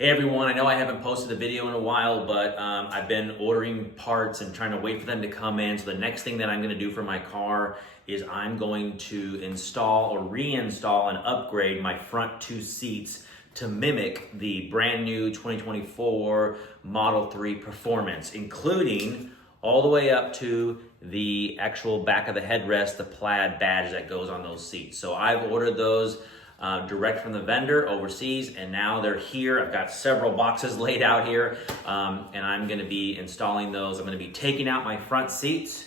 Hey everyone, I know I haven't posted a video in a while, but I've been ordering parts and trying to wait for them to come in. So the next thing that I'm going to do for my car is I'm going to install or reinstall and upgrade my front two seats to mimic the brand new 2024 Model 3 Performance, including all the way up to the actual back of the headrest, the Plaid badge that goes on those seats. So I've ordered those direct from the vendor overseas, and now they're here. I've got several boxes laid out here, and I'm going to be installing those. I'm going to be taking out my front seats,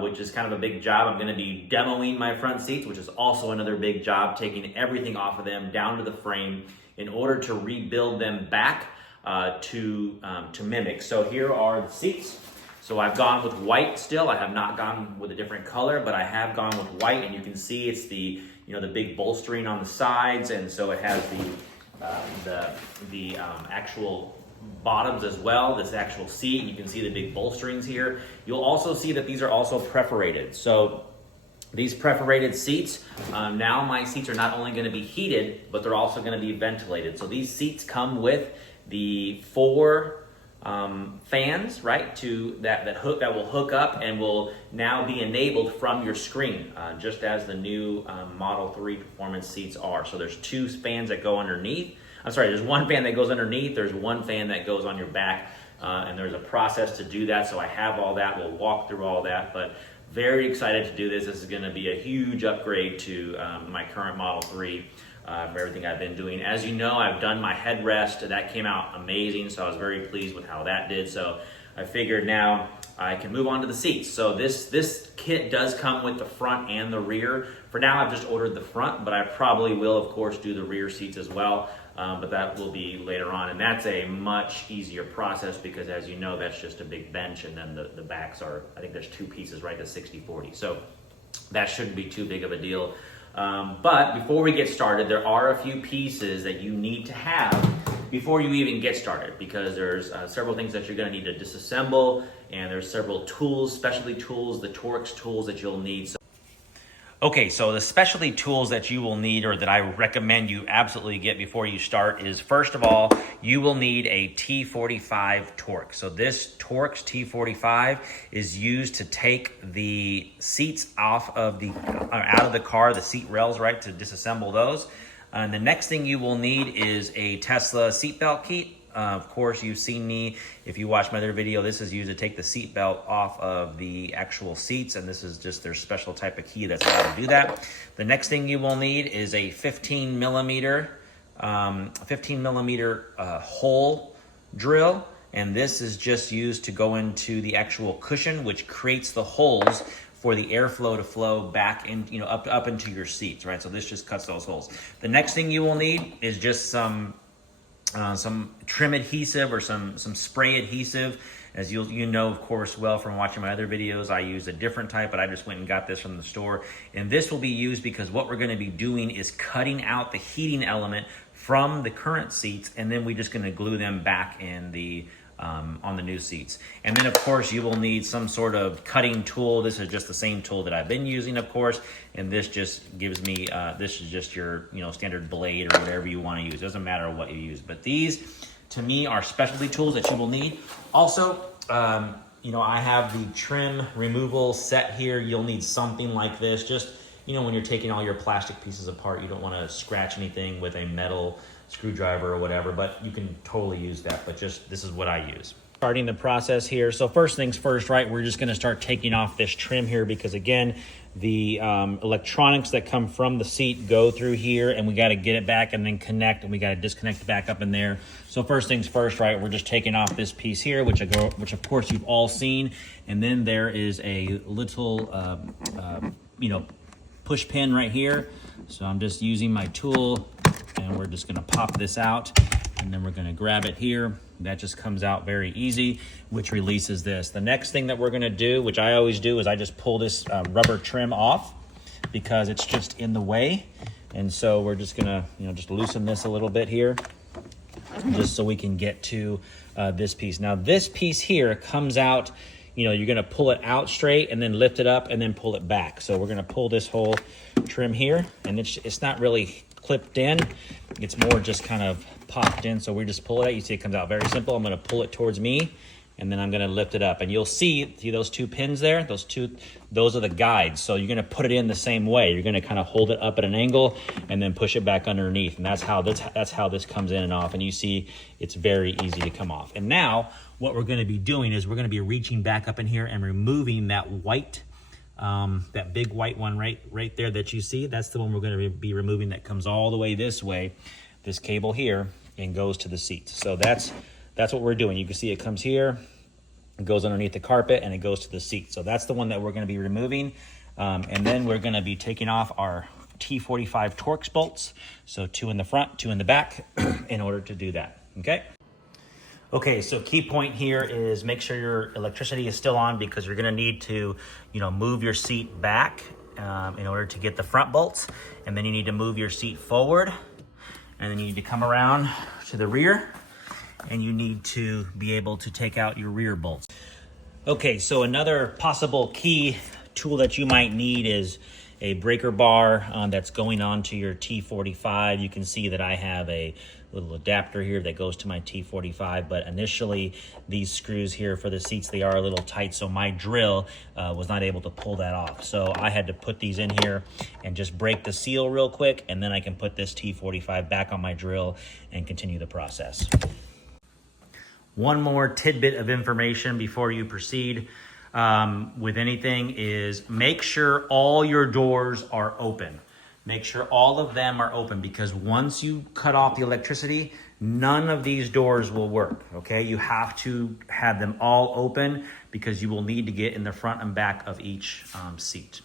which is kind of a big job. I'm going to be demoing my front seats, which is also another big job, taking everything off of them down to the frame in order to rebuild them back to mimic. So here are the seats. So I've gone with white still. I have not gone with a different color, but I have gone with white, and you can see it's the the big bolstering on the sides, and so it has the actual bottoms as well. This actual seat, you can see the big bolsterings here. You'll also see that these are also perforated. So these perforated seats, now my seats are not only going to be heated, but they're also going to be ventilated. So these seats come with the 4 fans, right, that will hook up and will now be enabled from your screen, just as the new Model 3 Performance seats are. So there's 2 fans that go underneath. I'm sorry, there's 1 fan that goes underneath, there's 1 fan that goes on your back, and there's a process to do that. So I have all that. We'll walk through all that, but very excited to do this. This is going to be a huge upgrade to my current Model 3. For everything I've been doing. As you know, I've done my headrest. That came out amazing, so I was very pleased with how that did. So I figured now I can move on to the seats. So this kit does come with the front and the rear. For now, I've just ordered the front, but I probably will, of course, do the rear seats as well. But that will be later on, and that's a much easier process because, as you know, that's just a big bench, and then the backs are, I think there's 2 pieces, right, the 60/40. So that shouldn't be too big of a deal. But before we get started, there are a few pieces that you need to have before you even get started, because there's several things that you're going to need to disassemble, and there's several tools, specialty tools, the Torx tools that you'll need. Okay, so the specialty tools that you will need, or that I recommend you absolutely get before you start, is first of all, you will need a T45 Torx. So this Torx T45 is used to take the seats off of out of the car, the seat rails, right, to disassemble those. And the next thing you will need is a Tesla seatbelt key. Of course, you've seen me, if you watch my other video, this is used to take the seat belt off of the actual seats, and this is just their special type of key that's allowed to do that. The next thing you will need is a 15 millimeter hole drill, and this is just used to go into the actual cushion, which creates the holes for the airflow to flow back in, up into your seats, right? So this just cuts those holes. The next thing you will need is just some trim adhesive or some spray adhesive. As you know, of course, well from watching my other videos, I use a different type, but I just went and got this from the store. And this will be used because what we're going to be doing is cutting out the heating element from the current seats, and then we're just going to glue them back in the on the new seats. And then, of course, you will need some sort of cutting tool. This is just the same tool that I've been using, of course, and this just gives me, this is just your standard blade or whatever you want to use. It doesn't matter what you use, but these, to me, are specialty tools that you will need. Also, I have the trim removal set here. You'll need something like this. Just, when you're taking all your plastic pieces apart, you don't want to scratch anything with a metal screwdriver or whatever, but you can totally use that, but just this is what I use. Starting the process here. So first things first, right, we're just going to start taking off this trim here because, again, the electronics that come from the seat go through here, and we got to get it back and then connect, and we got to disconnect it back up in there. So first things first, right, we're just taking off this piece here, which of course you've all seen, and then there is a little push pin right here. So I'm just using my tool, and we're just going to pop this out, and then we're going to grab it here. That just comes out very easy, which releases this. The next thing that we're going to do, which I always do, is I just pull this rubber trim off because it's just in the way. And so we're just going to just loosen this a little bit here, just so we can get to this piece. Now this piece here comes out, you're going to pull it out straight and then lift it up and then pull it back. So we're going to pull this whole trim here, and it's not really clipped in. It's more just kind of popped in, so we just pull it out. You see it comes out very simple. I'm gonna pull it towards me, and then I'm gonna lift it up. And you'll see those two pins there? Those are the guides. So you're gonna put it in the same way. You're gonna kind of hold it up at an angle and then push it back underneath. And that's how this comes in and off. And you see it's very easy to come off. And now what we're gonna be doing is we're gonna be reaching back up in here and removing that white, that big white one right there that you see. That's the one we're gonna be removing that comes all the way this way, this cable here, and goes to the seat. So that's what we're doing. You can see it comes here, it goes underneath the carpet, and it goes to the seat. So that's the one that we're gonna be removing. And then we're gonna be taking off our T45 Torx bolts. So 2 in the front, 2 in the back in order to do that, okay? Okay, so key point here is make sure your electricity is still on, because you're gonna need to, move your seat back in order to get the front bolts. And then you need to move your seat forward. And then you need to come around to the rear, and you need to be able to take out your rear bolts. Okay, so another possible key tool that you might need is a breaker bar that's going on to your T45. You can see that I have a little adapter here that goes to my T45, but initially these screws here for the seats, they are a little tight, so my drill was not able to pull that off. So I had to put these in here and just break the seal real quick, and then I can put this T45 back on my drill and continue the process. One more tidbit of information before you proceed with anything is make sure all your doors are open. Make sure all of them are open, because once you cut off the electricity, none of these doors will work, okay? You have to have them all open, because you will need to get in the front and back of each seat.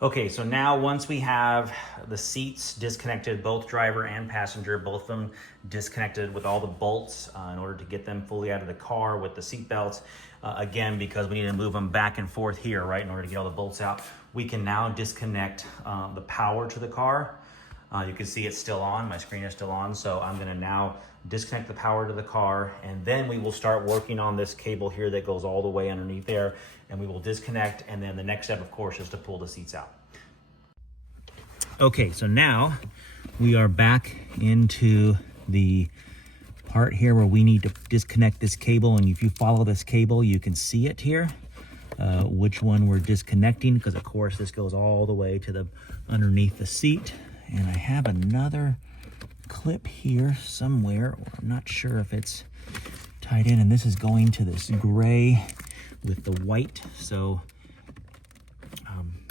Okay, so now once we have the seats disconnected, both driver and passenger, both of them disconnected with all the bolts in order to get them fully out of the car with the seat belts, again, because we need to move them back and forth here, right, in order to get all the bolts out, we can now disconnect the power to the car. You can see it's still on, my screen is still on, so I'm gonna now disconnect the power to the car, and then we will start working on this cable here that goes all the way underneath there, and we will disconnect, and then the next step, of course, is to pull the seats out. Okay, so now we are back into the part here where we need to disconnect this cable, and if you follow this cable, you can see it here, which one we're disconnecting, because of course this goes all the way to the underneath the seat. And I have another clip here somewhere, or I'm not sure if it's tied in, and this is going to this gray with the white, so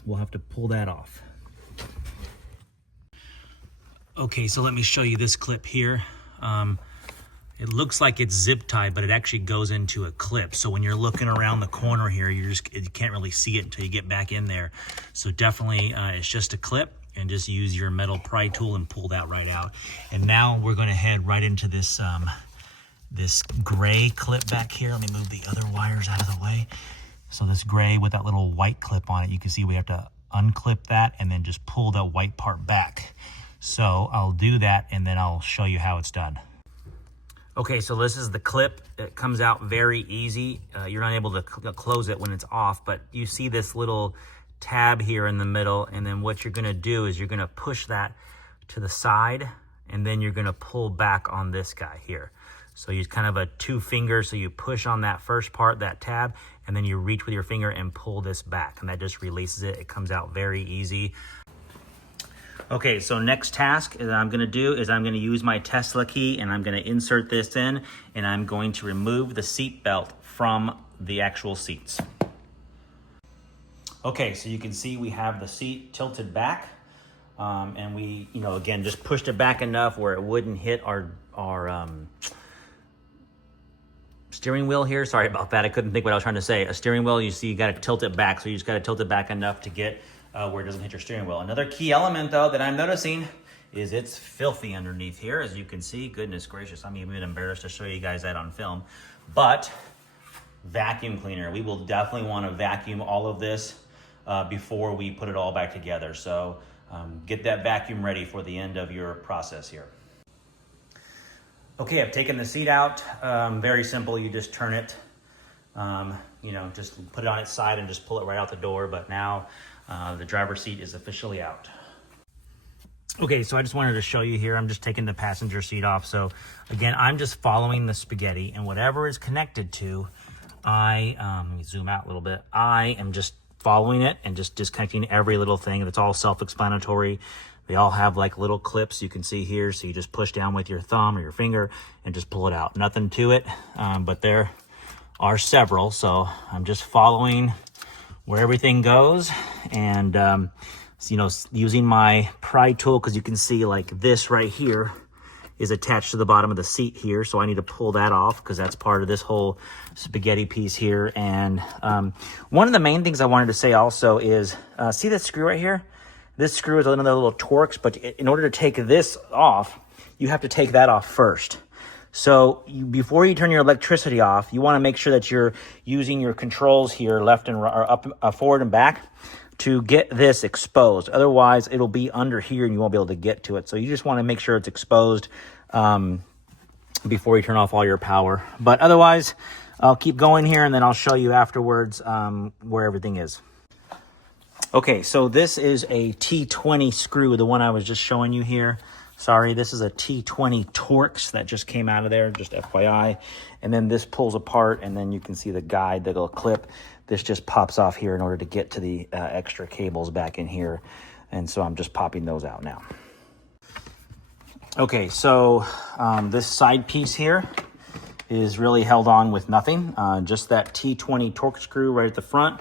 we'll have to pull that off. Okay, so let me show you this clip here. It looks like it's zip tied, but it actually goes into a clip. So when you're looking around the corner here, you can't really see it until you get back in there. So definitely it's just a clip, and just use your metal pry tool and pull that right out. And now we're gonna head right into this, this gray clip back here. Let me move the other wires out of the way. So this gray with that little white clip on it, you can see we have to unclip that and then just pull the white part back. So I'll do that, and then I'll show you how it's done. Okay, so this is the clip. It comes out very easy. You're not able to close it when it's off, but you see this little tab here in the middle, and then what you're gonna do is you're gonna push that to the side, and then you're gonna pull back on this guy here. So you kind of a 2 finger, so you push on that first part, that tab, and then you reach with your finger and pull this back, and that just releases it. It comes out very easy. Okay, so next task that I'm gonna do is I'm gonna use my Tesla key, and I'm gonna insert this in, and I'm going to remove the seat belt from the actual seats. Okay, so you can see we have the seat tilted back, and we, again, just pushed it back enough where it wouldn't hit our steering wheel here. Sorry about that, I couldn't think what I was trying to say. A steering wheel, you see you gotta tilt it back, so you just gotta tilt it back enough to get where it doesn't hit your steering wheel. Another key element, though, that I'm noticing is it's filthy underneath here, as you can see. Goodness gracious, I'm even embarrassed to show you guys that on film. But vacuum cleaner, we will definitely want to vacuum all of this before we put it all back together. So get that vacuum ready for the end of your process here. Okay, I've taken the seat out. Very simple, you just turn it, just put it on its side and just pull it right out the door. But now the driver's seat is officially out. Okay, so I just wanted to show you here, I'm just taking the passenger seat off. So again, I'm just following the spaghetti, and whatever is connected to, let me zoom out a little bit. I am just following it and just disconnecting every little thing. It's all self-explanatory. They all have like little clips you can see here. So you just push down with your thumb or your finger and just pull it out. Nothing to it, but there are several. So I'm just following where everything goes, and you know, using my pry tool, because you can see like this right here is attached to the bottom of the seat here. So I need to pull that off because that's part of this whole spaghetti piece here. And one of the main things I wanted to say also is, see this screw right here? This screw is another little Torx, but in order to take this off, you have to take that off first. So before you turn your electricity off, you want to make sure that you're using your controls here, left and right, or up, forward and back, to get this exposed. Otherwise, it'll be under here and you won't be able to get to it. So you just want to make sure it's exposed before you turn off all your power. But otherwise, I'll keep going here and then I'll show you afterwards where everything is. Okay, so this is a T20 screw, the one I was just showing you here. Sorry, this is a T20 Torx that just came out of there, just FYI. And then this pulls apart, and then you can see the guide, the little clip. This just pops off here in order to get to the extra cables back in here. And so I'm just popping those out now. Okay, so this side piece here is really held on with nothing. Just that T20 Torx screw right at the front.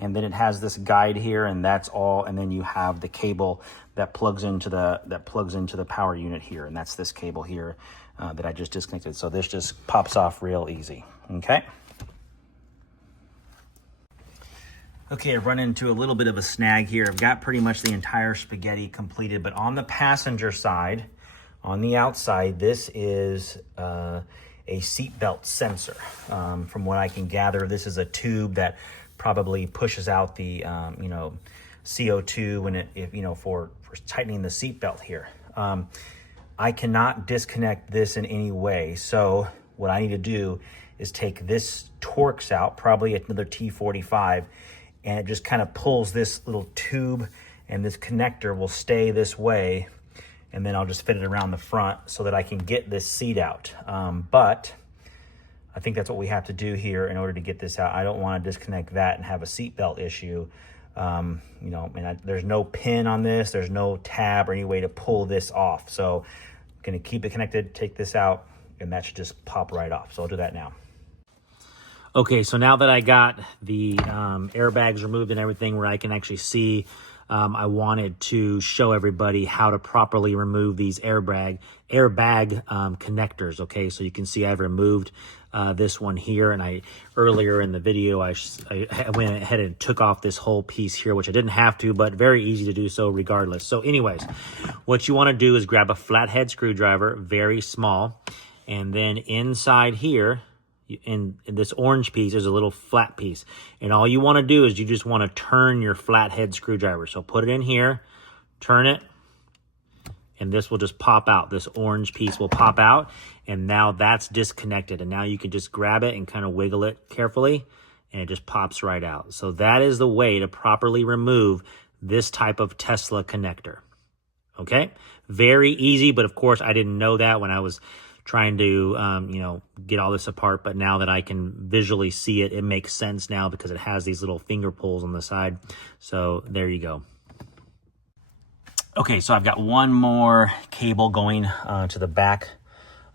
And then it has this guide here, and that's all. And then you have the cable that plugs into the power unit here, and that's this cable here that I just disconnected. So this just pops off real easy. Okay. Okay, I've run into a little bit of a snag here. I've got pretty much the entire spaghetti completed, but on the passenger side, on the outside, this is a seatbelt sensor. From what I can gather, this is a tube that probably pushes out the CO2 when for tightening the seatbelt here. I cannot disconnect this in any way, so what I need to do is take this Torx out, probably another T45, and it just kind of pulls this little tube, and this connector will stay this way, and then I'll just fit it around the front so that I can get this seat out. But I think that's what we have to do here in order to get this out. I don't want to disconnect that and have a seatbelt issue. There's no pin on this, there's no tab or any way to pull this off. So I'm going to keep it connected, take this out, and that should just pop right off. So I'll do that now. Okay, so now that I got the airbags removed and everything where I can actually see, I wanted to show everybody how to properly remove these airbag connectors. Okay, so you can see I've removed this one here, and earlier in the video I went ahead and took off this whole piece here, which I didn't have to, but very easy to do so regardless. So anyways, what you want to do is grab a flathead screwdriver, very small, and then inside here in this orange piece is a little flat piece, and all you want to do is you just want to turn your flathead screwdriver. So put it in here, turn it, and this will just pop out. This orange piece will pop out, and now that's disconnected. And now you can just grab it and kind of wiggle it carefully, and it just pops right out. So that is the way to properly remove this type of Tesla connector. Okay? Very easy, but of course I didn't know that when I was trying to get all this apart, but now that I can visually see it, it makes sense now because it has these little finger pulls on the side. So there you go. Okay, so I've got one more cable going to the back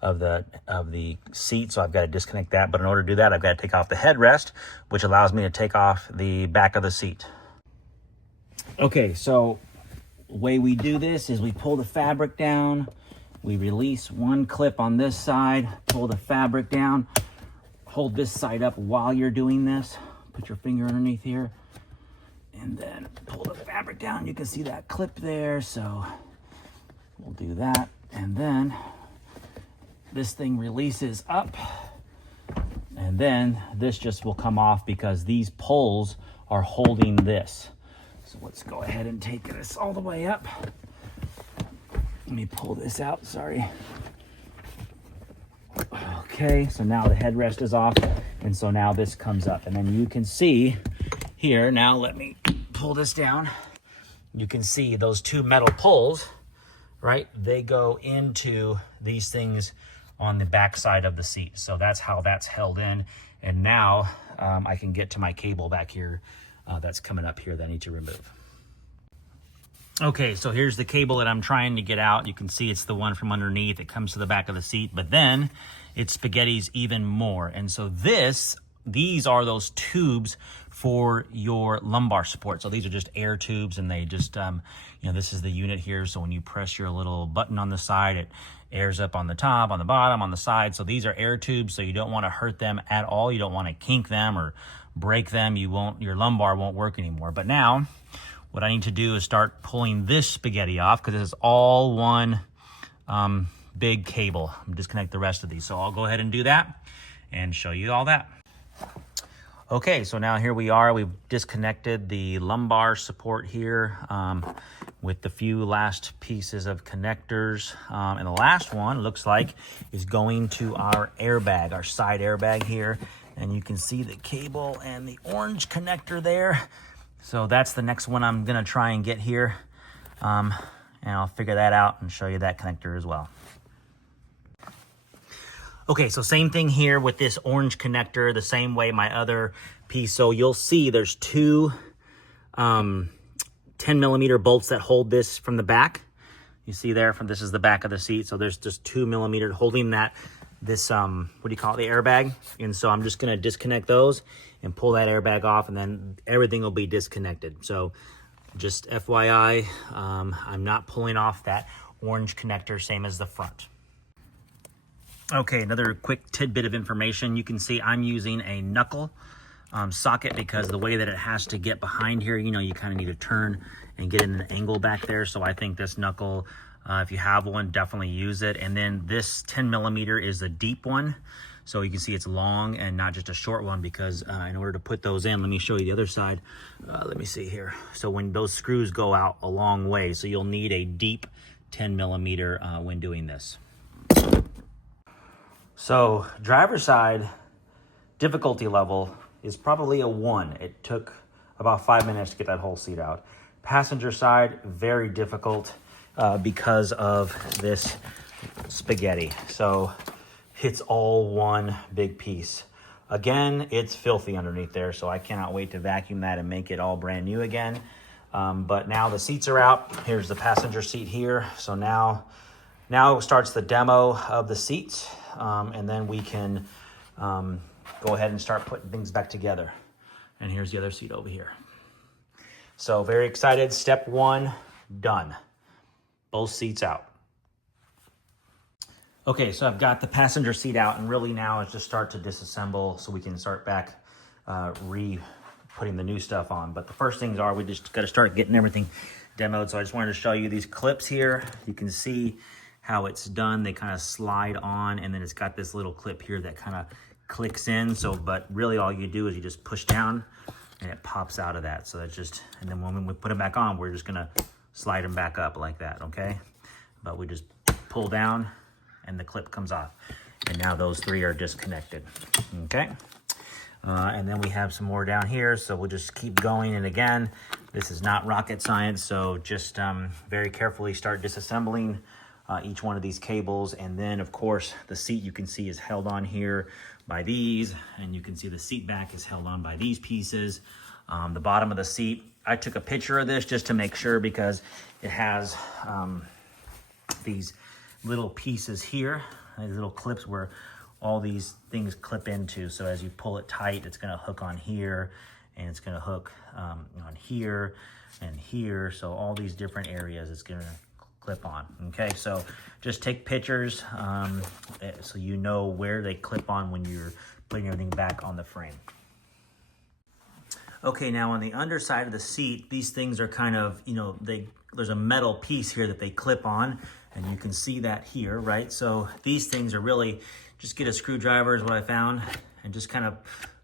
of the seat, so I've got to disconnect that. But in order to do that, I've got to take off the headrest, which allows me to take off the back of the seat. Okay, so the way we do this is we pull the fabric down, we release one clip on this side, pull the fabric down, hold this side up while you're doing this, put your finger underneath here, and then pull the fabric down. You can see that clip there, so we'll do that. And then this thing releases up, and then this just will come off because these pulls are holding this. So let's go ahead and take this all the way up. Let me pull this out, sorry. Okay, so now the headrest is off, and so now this comes up. And then you can see here, now let me pull this down. You can see those two metal pulls right, they go into these things on the back side of the seat. So that's how that's held in. And now I can get to my cable back here that's coming up here that I need to remove. Okay, so here's the cable that I'm trying to get out. You can see it's the one from underneath. It comes to the back of the seat, but then it spaghettis even more. And so these are those tubes for your lumbar support. So these are just air tubes, and they just, this is the unit here. So when you press your little button on the side, it airs up on the top, on the bottom, on the side. So these are air tubes, so you don't want to hurt them at all. You don't want to kink them or break them. Your lumbar won't work anymore. But now, what I need to do is start pulling this spaghetti off, because this is all one big cable. I'm disconnect the rest of these. So I'll go ahead and do that and show you all that. Okay, so now here we are. We've disconnected the lumbar support here with the few last pieces of connectors. And the last one, looks like, is going to our airbag, our side airbag here. And you can see the cable and the orange connector there. So that's the next one I'm gonna try and get here. And I'll figure that out and show you that connector as well. Okay, so same thing here with this orange connector, the same way my other piece. So you'll see there's two 10mm bolts that hold this from the back. You see there, this is the back of the seat. So there's just 2mm holding this what do you call it, the airbag. And so I'm just gonna disconnect those and pull that airbag off, and then everything will be disconnected. So just FYI, I'm not pulling off that orange connector, same as the front. Okay, another quick tidbit of information. You can see I'm using a knuckle socket, because the way that it has to get behind here, you kind of need to turn and get in an angle back there. So I think this knuckle, if you have one, definitely use it. And then this 10mm is a deep one. So you can see it's long and not just a short one, because in order to put those in, let me show you the other side. Let me see here. So when those screws go out a long way, so you'll need a deep 10mm when doing this. So driver's side difficulty level is probably a 1. It took about 5 minutes to get that whole seat out. Passenger side, very difficult because of this spaghetti. So it's all one big piece. Again, it's filthy underneath there, so I cannot wait to vacuum that and make it all brand new again. But now the seats are out. Here's the passenger seat here. So now starts the demo of the seats, and then we can go ahead and start putting things back together. And here's the other seat over here. So very excited. Step 1 done. Both seats out. Okay, so I've got the passenger seat out, and really now it's just start to disassemble so we can start back putting the new stuff on. But the first things are, we just got to start getting everything demoed. So I just wanted to show you these clips here. You can see how it's done. They kind of slide on, and then it's got this little clip here that kind of clicks in. So, but really all you do is you just push down and it pops out of that. So that's just, and then when we put them back on, we're just gonna slide them back up like that, okay? But we just pull down and the clip comes off. And now those 3 are disconnected, okay? And then we have some more down here, so we'll just keep going. And again, this is not rocket science, so just very carefully start disassembling each one of these cables. And then of course the seat, you can see, is held on here by these, and you can see the seat back is held on by these pieces. The bottom of the seat, I took a picture of this just to make sure, because it has these little pieces here, these little clips where all these things clip into. So as you pull it tight, it's gonna hook on here, and it's gonna hook on here and here. So all these different areas it's gonna clip on, okay? So just take pictures so you know where they clip on when you're putting everything back on the frame. Okay, now on the underside of the seat, these things are kind of, there's a metal piece here that they clip on, and you can see that here, right? So these things are really, just get a screwdriver is what I found, and just kind of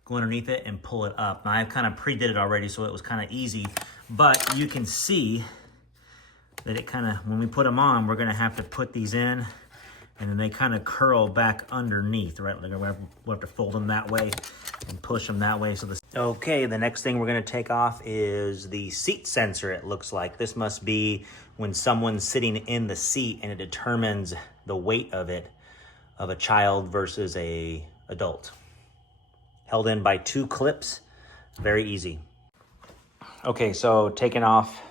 go underneath it and pull it up. Now I've kind of pre-did it already, so it was kind of easy, but you can see that it kind of, when we put them on, we're gonna have to put these in, and then they kind of curl back underneath, right? Like we'll have to fold them that way. and push them that way. Okay, the next thing we're gonna take off is the seat sensor, it looks like. This must be when someone's sitting in the seat and it determines the weight of it, of a child versus a adult. Held in by 2 clips, very easy. Okay, so taking off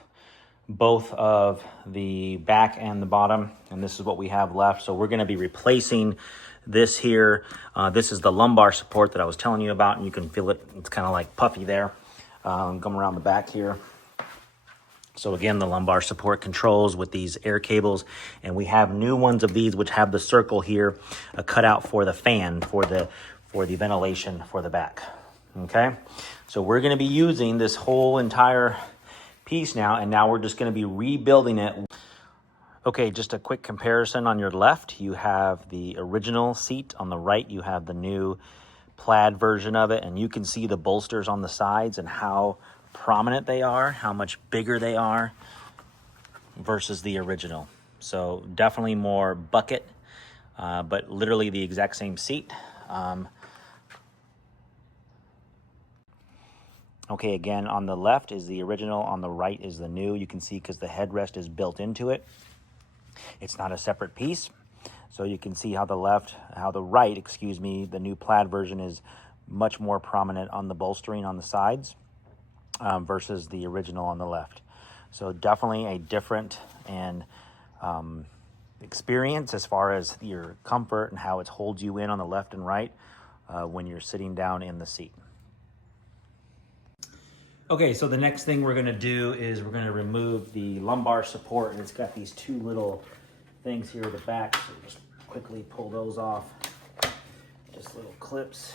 both of the back and the bottom, and this is what we have left. So we're gonna be replacing this here. This is the lumbar support that I was telling you about, and you can feel it, it's kind of like puffy there. Come around the back here. So again, the lumbar support controls with these air cables, and we have new ones of these which have the circle here, a cutout for the fan, for the ventilation for the back. Okay, so we're gonna be using this whole entire piece now, and now we're just gonna be rebuilding it. Okay, just a quick comparison. On your left, you have the original seat. On the right, you have the new Plaid version of it, and you can see the bolsters on the sides and how prominent they are, how much bigger they are versus the original. So definitely more bucket, but literally the exact same seat. Okay, again, on the left is the original, on the right is the new. You can see because the headrest is built into it. It's not a separate piece. So you can see how the right, the new Plaid version is much more prominent on the bolstering on the sides versus the original on the left. So definitely a different and experience as far as your comfort and how it holds you in on the left and right when you're sitting down in the seat. Okay, so the next thing we're gonna do is we're gonna remove the lumbar support, and it's got these 2 little things here at the back, so just quickly pull those off. Just little clips.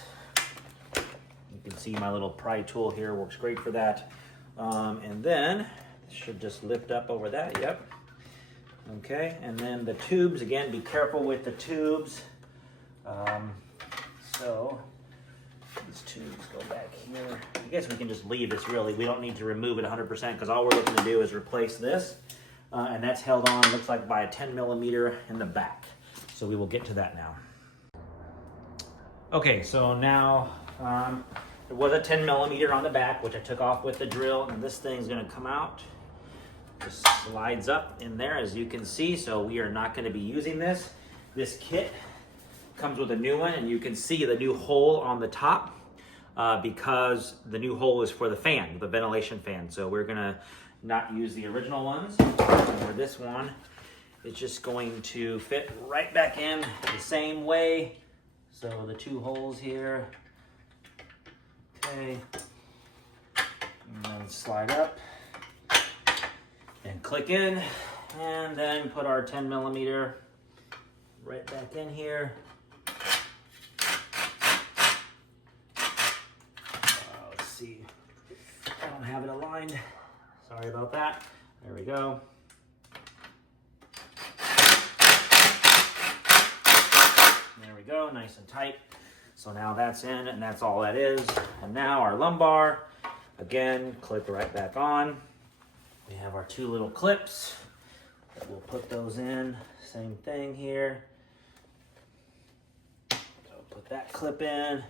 You can see my little pry tool here works great for that. And then, it should just lift up over that, yep. Okay, and then the tubes, again, be careful with the tubes. So, these tubes go back here. I guess we can just leave this really. We don't need to remove it 100% because all we're looking to do is replace this. And that's held on, looks like by a 10mm in the back. So we will get to that now. Okay, so now there was a 10mm on the back, which I took off with the drill, and this thing's gonna come out. Just slides up in there, as you can see, so we are not gonna be using this. This kit comes with a new one, and you can see the new hole on the top because the new hole is for the fan, the ventilation fan. So we're gonna not use the original ones, or this one is just going to fit right back in the same way. So the 2 holes here, okay, and then slide up and click in, and then put our 10mm right back in here. Let's see, I don't have it aligned. Sorry about that. There we go. There we go, nice and tight. So now that's in, and that's all that is. And now our lumbar, again, clip right back on. We have our 2 little clips. We'll put those in, same thing here. So put that clip in,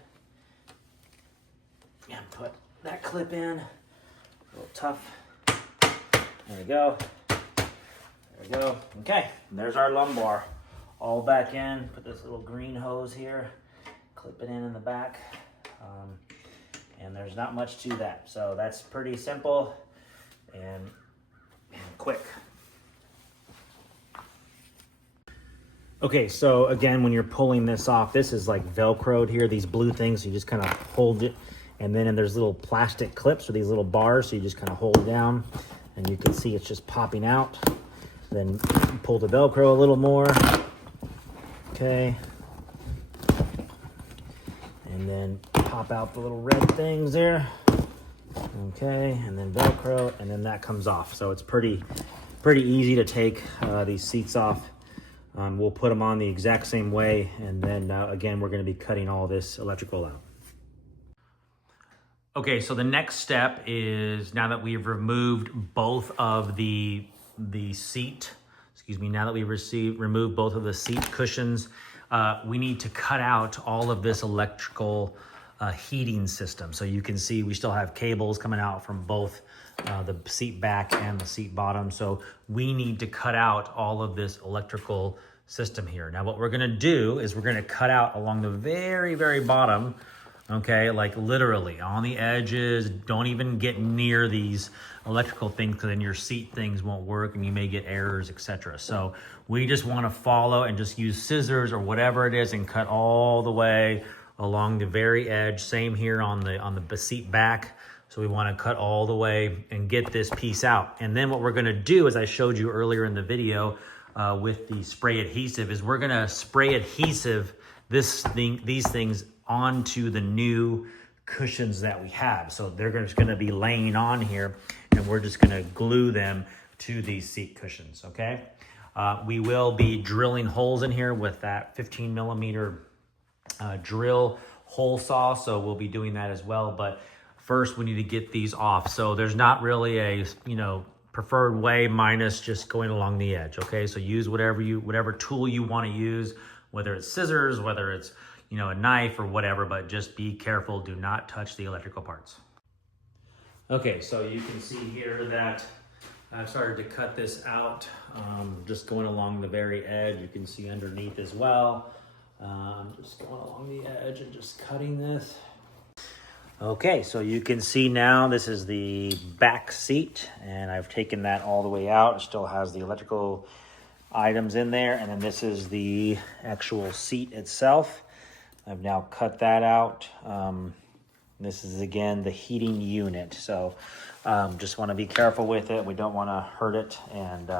and put that clip in. A little tough. There we go. There we go. Okay, and there's our lumbar. All back in. Put this little green hose here. Clip it in the back. And there's not much to that. So that's pretty simple and quick. Okay, so again, when you're pulling this off, this is like Velcroed here, these blue things. So you just kind of hold it. And then there's little plastic clips or these little bars. So you just kind of hold it down. And you can see it's just popping out. Then pull the Velcro a little more. Okay. And then pop out the little red things there. Okay, and then Velcro, and then that comes off. So it's pretty easy to take these seats off. We'll put them on the exact same way, and then again, we're gonna be cutting all this electrical out. Okay, so the next step is, now that we've removed both of the seat, now that we've removed both of the seat cushions, we need to cut out all of this electrical heating system. So you can see we still have cables coming out from both the seat back and the seat bottom. So we need to cut out all of this electrical system here. Now what we're gonna do is we're gonna cut out along the very, very bottom, okay, like literally on the edges. Don't even get near these electrical things, because then your seat things won't work and you may get errors, etc. So we just want to follow and just use scissors or whatever it is and cut all the way along the very edge. Same here on the seat back. So we want to cut all the way and get this piece out. And then what we're going to do, as I showed you earlier in the video with the spray adhesive, is we're going to spray adhesive these things onto the new cushions that we have. So they're just going to be laying on here, and we're just going to glue them to these seat cushions, okay? We will be drilling holes in here with that 15 millimeter drill hole saw, so we'll be doing that as well. But first we need to get these off. So there's not really a preferred way minus just going along the edge, okay? So use whatever tool you want to use, whether it's scissors, whether it's a knife or whatever, but just be careful. Do not touch the electrical parts. Okay, so you can see here that I've started to cut this out, just going along the very edge. You can see underneath as well. I'm just going along the edge and just cutting this. Okay, so you can see now this is the back seat, and I've taken that all the way out. It still has the electrical items in there, and then this is the actual seat itself. I've now cut that out. This is, again, the heating unit. So just want to be careful with it. We don't want to hurt it, and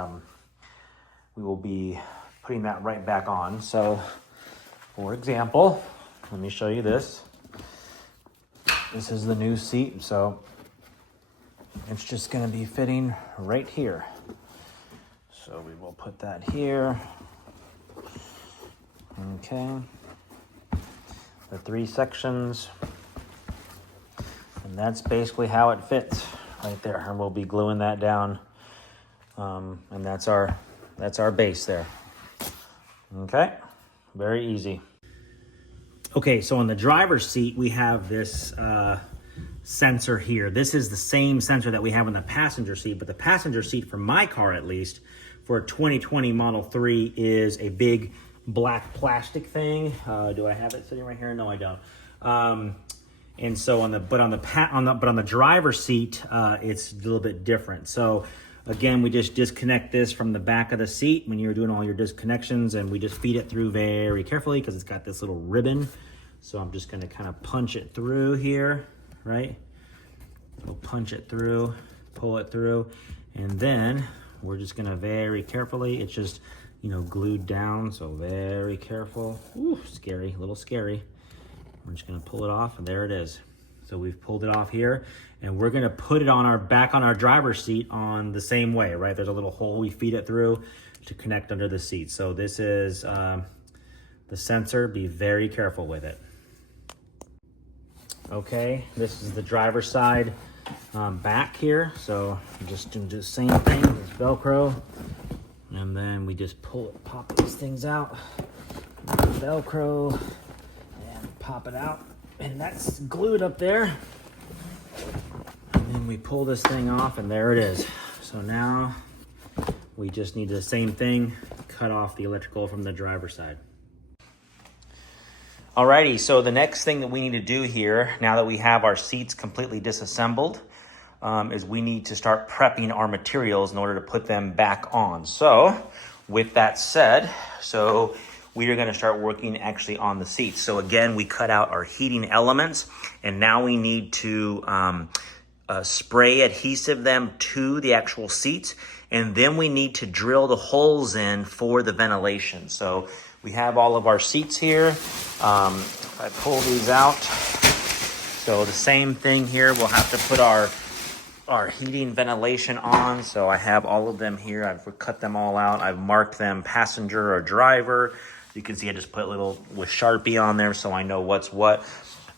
we will be putting that right back on. So, for example, let me show you this. This is the new seat, so it's just going to be fitting right here. So we will put that here. Okay. The 3 sections, and that's basically how it fits right there. And we'll be gluing that down, and that's our base there. Okay, very easy. Okay, so on the driver's seat we have this sensor here. This is the same sensor that we have in the passenger seat, but the passenger seat for my car, at least for a 2020 Model 3, is a big black plastic thing. Do I have it sitting right here? No, I don't. And so on the driver's seat, it's a little bit different. So again, we just disconnect this from the back of the seat when you're doing all your disconnections, and we just feed it through very carefully because it's got this little ribbon. So I'm just going to kind of punch it through here, right? We'll punch it through, pull it through, and then we're just going to very carefully, it's just glued down, so very careful. Ooh, scary, a little scary. We're just gonna pull it off, and there it is. So we've pulled it off here, and we're gonna put it on back on our driver's seat on the same way, right? There's a little hole we feed it through to connect under the seat. So this is the sensor. Be very careful with it. Okay, this is the driver's side back here. So just do the same thing with Velcro. And then we just pop these things out, Velcro, and pop it out. And that's glued up there. And then we pull this thing off, and there it is. So now we just need the same thing, cut off the electrical from the driver's side. Alrighty, so the next thing that we need to do here, now that we have our seats completely disassembled, is we need to start prepping our materials in order to put them back on. So with that said, we are going to start working actually on the seats. So again, we cut out our heating elements, and now we need to spray adhesive them to the actual seats, and then we need to drill the holes in for the ventilation. So we have all of our seats here. If I pull these out, so the same thing here, we'll have to put our heating ventilation on. So I have all of them here. I've cut them all out. I've marked them passenger or driver. You can see I just put a little with Sharpie on there so I know what's what.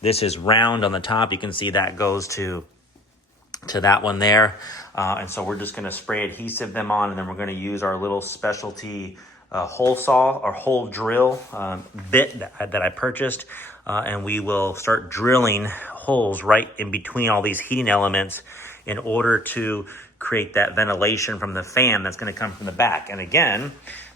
This is round on the top. You can see that goes to that one there. And so we're just going to spray adhesive them on, and then we're going to use our little specialty hole saw or hole drill bit that I purchased, and we will start drilling holes right in between all these heating elements in order to create that ventilation from the fan that's going to come from the back. And again,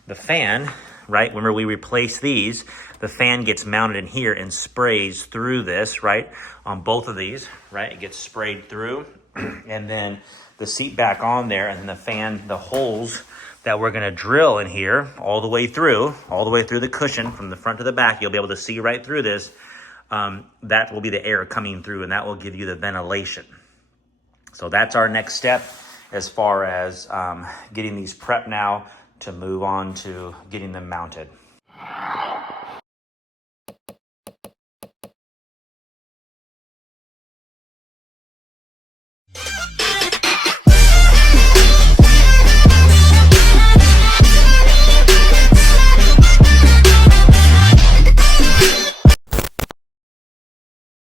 the fan, right, whenever we replace these, the fan gets mounted in here and sprays through this, right, on both of these, right? It gets sprayed through, and then the seat back on there, and then the fan, the holes that we're gonna drill in here all the way through the cushion from the front to the back. You'll be able to see right through this. That will be the air coming through, and that will give you the ventilation. So that's our next step as far as getting these prepped now to move on to getting them mounted.